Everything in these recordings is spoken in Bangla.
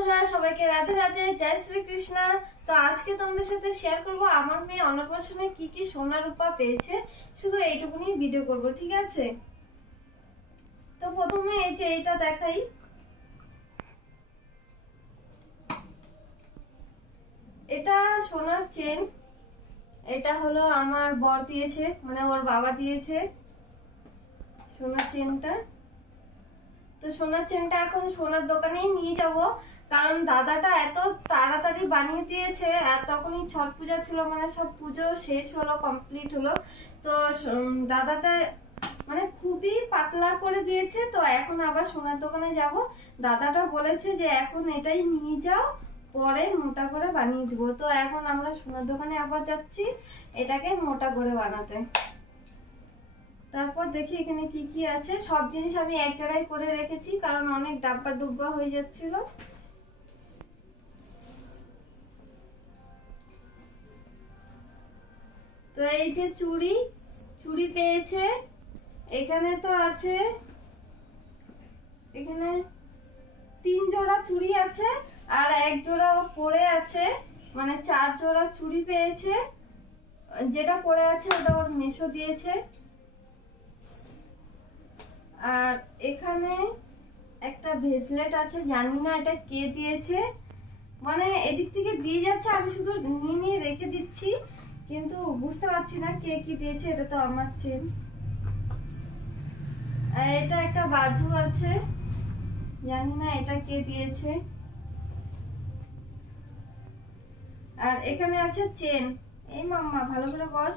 বন্ধুরা, সবাইকে রাধে রাধে, জয় শ্রীকৃষ্ণ। তো আজকে তোমাদের সাথে শেয়ার করব আমার মেয়ে অন্নপ্রাশনে কি কি সোনা রূপা পেয়েছে। শুধু এইটুকুনি ভিডিও করব, ঠিক আছে? তো প্রথমে এই যে এইটা দেখাই। এটা সোনার চেন। এটা হলো আমার বর দিয়েছে, মানে ওর বাবা দিয়েছে সোনার চেনটা। তো সোনার চেনটা এখন সোনার দোকানেই নিয়ে যাব, কারণ দাদাটা এত তাড়াতাড়ি বানিয়ে দিয়েছে। আর তখনই ছট পূজা ছিল, মানে সব পুজো শেষ হলো, কমপ্লিট হলো। তো দাদাটা মানে খুবই পাতলা করে দিয়েছে। তো এখন আবার সোনার দোকানে যাব। দাদাটা বলেছে যে এখন এটাই নিয়ে যাও, পরে মোটা করে বানিয়ে দিব। তো এখন আমরা সোনার দোকানে আবার যাচ্ছি এটাকে মোটা করে বানাতে। তারপর দেখি এখানে কি কি আছে। সব জিনিস আমি এক জায়গায় করে রেখেছি, কারণ অনেক ডাব্বা ডুব্বা হয়ে যাচ্ছিল। তো এই যে চুড়ি পেয়েছে। এখানে তো আছে, এখানে 3 জোড়া চুড়ি আছে, আর 1 জোড়া পরে আছে, মানে 4 জোড়া চুড়ি পেয়েছে। যেটা পরে আছে ওটা ওর মেশো দিয়েছে। আর এখানে একটা ভেসলেট আছে, জানি না এটা কে দিয়েছে, মানে এদিক থেকে দিয়ে যাচ্ছে, আমি শুধু নিয়ে নিয়ে রেখে দিচ্ছি, কিন্তু বুঝতে পারছি না কে কি দিয়েছে। এটা তো আমার চেন। এটা একটা বাজু আছে, জানি না এটা কে দিয়েছে। আর এখানে আছে চেন। এই মাম্মা ভালো করে বস।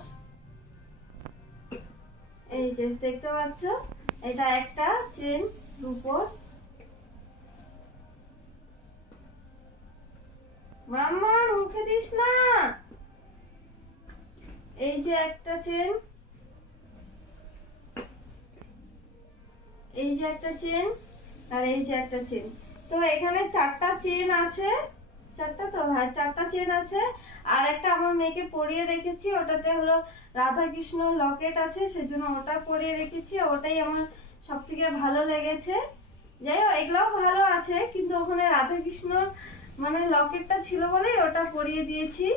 এই যে দেখতে পাচ্ছ, এটা একটা চেন রূপোর। মাম্মা মুখে দিস না। এই যে একটা চেন, এই যে একটা চেন, আর এই যে একটা চেন। তো এখানে 4টা চেন আছে। 4টা তো, হ্যাঁ 4টা চেন আছে। আর একটা আমার মেয়েকে পরিয়ে রেখেছি, ওটাতে হলো রাধা কৃষ্ণ লকেট আছে, সেজন্য ওটা পরিয়ে রেখেছি। ওটাই আমার সব থেকে ভালো লেগেছে। যাই হোক, এগুলোও ভালো আছে, কিন্তু ওখানে রাধা কৃষ্ণ মানে লকেটটা ছিল বলেই ওটা পরিয়ে দিয়েছি।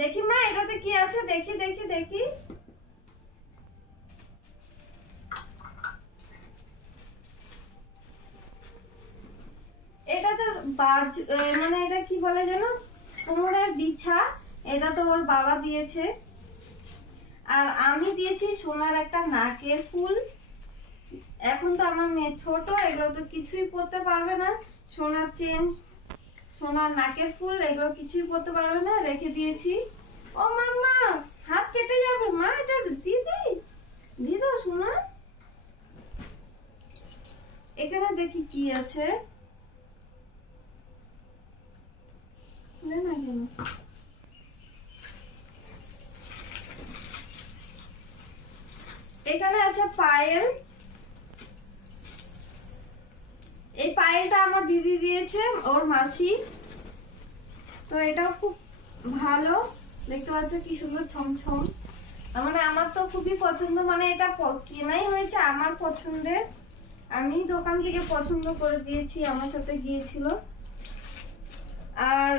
দেখি মা এটাতে কি আছে, দেখি দেখি দেখি। এটা তো মানে এটা কি বলে যেন, কোমরের বিছা। এটা তো ওর বাবা দিয়েছে। আর আমি দিয়েছি সোনার একটা নাকের ফুল। এখন তো আমার মেয়ে ছোট, এগুলো তো কিছুই পরতে পারবে না। সোনার চেন, সোনার নাকের ফুল, এগুলো কিছুই পরতে পারবে না, রেখে দিয়েছি। ও মাম্মা হাত কেটে যাবে মা, এটা দিয়ে দাও সোনা। এখানে দেখি কি আছে। এখানে আছে পায়েল। এই পায়েলটা আমার দিদি দিয়েছে, ওর মাসি। তো এটাও খুব ভালো, দেখতে পাচ্ছ কি সুন্দর ছমছম। মানে আমার তো খুবই পছন্দ, মানে এটা কেনাই হয়েছে আমার পছন্দের। আমি দোকান থেকে পছন্দ করে দিয়েছি, আমার সাথে গিয়েছিল। আর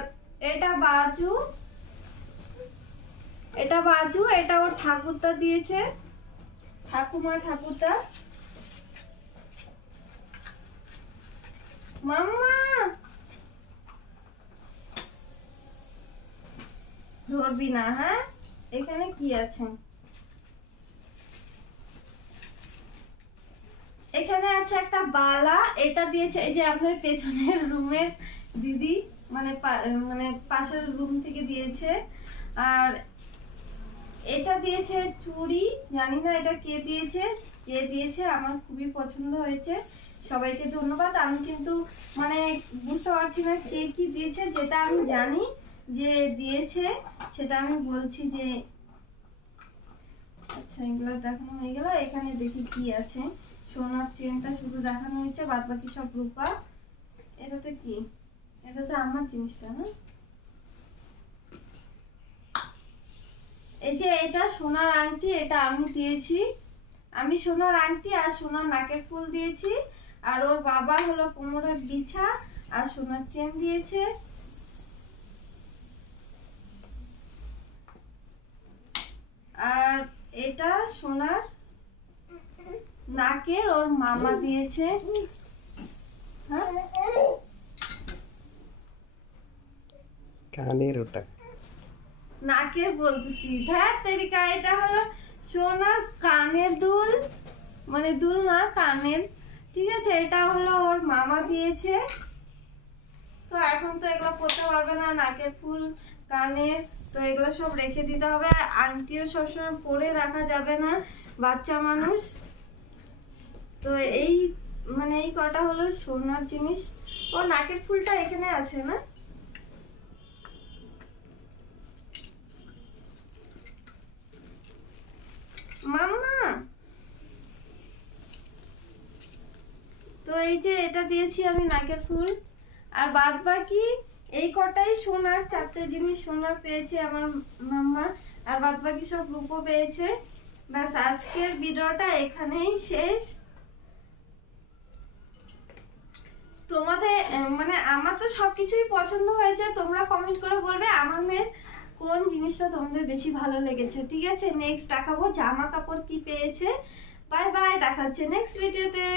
এটা বাজু, এটা ওর ঠাকুরদা দিয়েছে, ঠাকুমা ঠাকুরদা। মাম্মা ধরবি না, হ্যাঁ? এখানে কি আছে? এখানে আছে একটা বালা, এটা দিয়েছে এই যে আপনার পেছনের রুমের দিদি, মানে পাশের রুম থেকে দিয়েছে। আর এটা দিয়েছে চুড়ি, জানি না এটা কে দিয়েছে, আমার খুবই পছন্দ হয়েছে। সবাইকে ধন্যবাদ। আমি কিন্তু মানে বুঝতে পারছি না কে কি দিয়েছে। যেটা আমি জানি যে দিয়েছে সেটা আমি বলছি যে আচ্ছা, এগুলো দেখানো হয়ে গেল। এখানে দেখি কি আছে। সোনার চেনটা শুধু দেখানো হয়েছে, বাদ বাকি সব রূপা। এটাতে কি? এটাতে আমার জিনিসটা, হ্যাঁ। এই যে এটা সোনার আংটি, এটা আমি দিয়েছি। আমি সোনার আংটি আর সোনার নাকের ফুল দিয়েছি। আর ওর বাবা হলো কোমরের বিছা আর সোনার চেন দিয়েছে। আর এটা সোনার নাকের ওর মামা দিয়েছে। হ্যাঁ কানের ওটা নাকের বলতেছি, ধ্যাত তেরিকা। এটা হলো সোনার কানের দুল, মানে দুল না কানের, ঠিক আছে। এটা হলো ওর মামা দিয়েছে। তো এখন তো এগুলো পরতে পারবে না, নাকের ফুল কানের, তো এগুলো সব রেখে দিতে হবে। আংটিও সবসময় পরে রাখা যাবে না, বাচ্চা মানুষ। তো এই মানে এই কটা হলো সোনার জিনিস। ও নাকের ফুলটা এখানে আছে না? মাম্মা, তো এই যে এটা দিয়েছি আমি নাকের ফুল। আর বাদ বাকি এই কটাই সোনার, 4টে জিনিস সোনার পেয়েছে আমার মাম্মা। আর বাদ বাকি সব রূপো পেয়েছে। ব্যাস আজকের ভিডিওটা এখানেই শেষ। তোমাদের মানে আমার তো সবকিছুই পছন্দ হয়েছে, তোমরা কমেন্ট করে বলবে আমার মেয়ের কোন জিনিসটা তোমাদের বেশি ভালো লেগেছে, ঠিক আছে। নেক্সট দেখাবো জামা কাপড় কি পেয়েছে। বাই বাই, দেখা হচ্ছে নেক্সট ভিডিওতে।